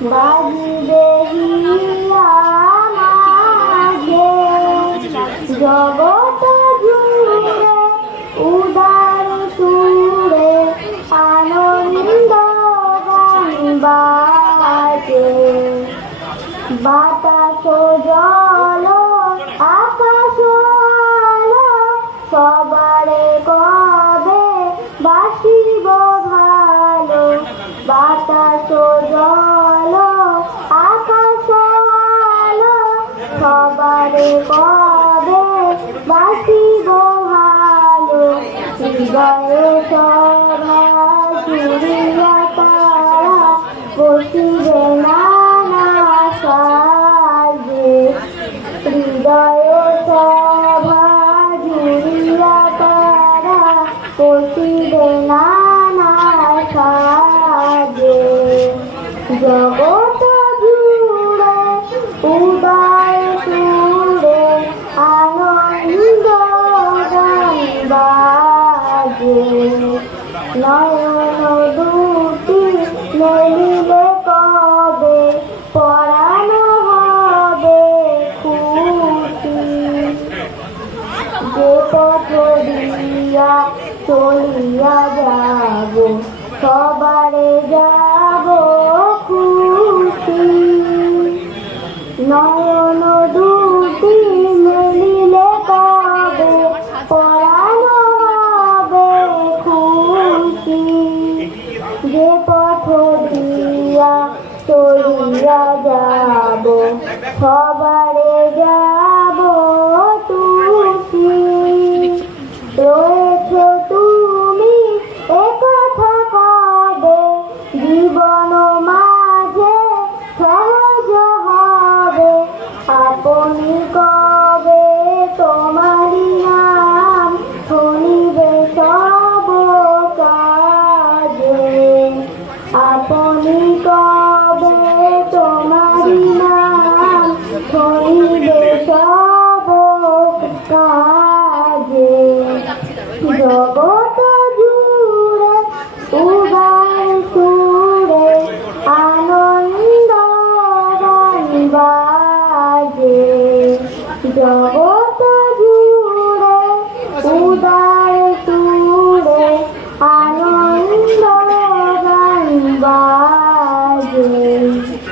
বাজিবে হিয়া মাঝে জগৎ জুড়ে উদার সুরে আনন্দ গান বাজে। বাতাস জল আকাশ আলো সবারে কবে বাসিব ভালো। বাতাস জল আকাশ আলো সবারে কবে বাসিব ভালো। হৃদয়ে সভা জুড়িয়া তারা বসিবে নানা সাজে। হৃদয়ে সভা জুড়িয়া তারা বসিবে নানা সাজে। জগৎ জুড়ে উদয় সুরে আনন্দ গান বাজে। নয়ন দুটি মেলিলে কবে পরানো হবে খুশি। যে পথ দিয়া চলিয়া যাব সবারে যাব খুশি। নয়ন দুটি মেলিলে কবে পরানো হবে খুশি। যে পথ দিয়া চলিয়া যাব সবারে যাব খুশি। রয়েছ তুমি একথা কবে জীবন মাঝে সহজ হবে। আপনি কবে তোমারি নাম শুনিবে সব কাজে। আপনি কবে তোমারি নাম শুনিবে সব কাজে। জগৎ জুড়ে উদয় সুরে আনন্দ গান বাজে। জগৎ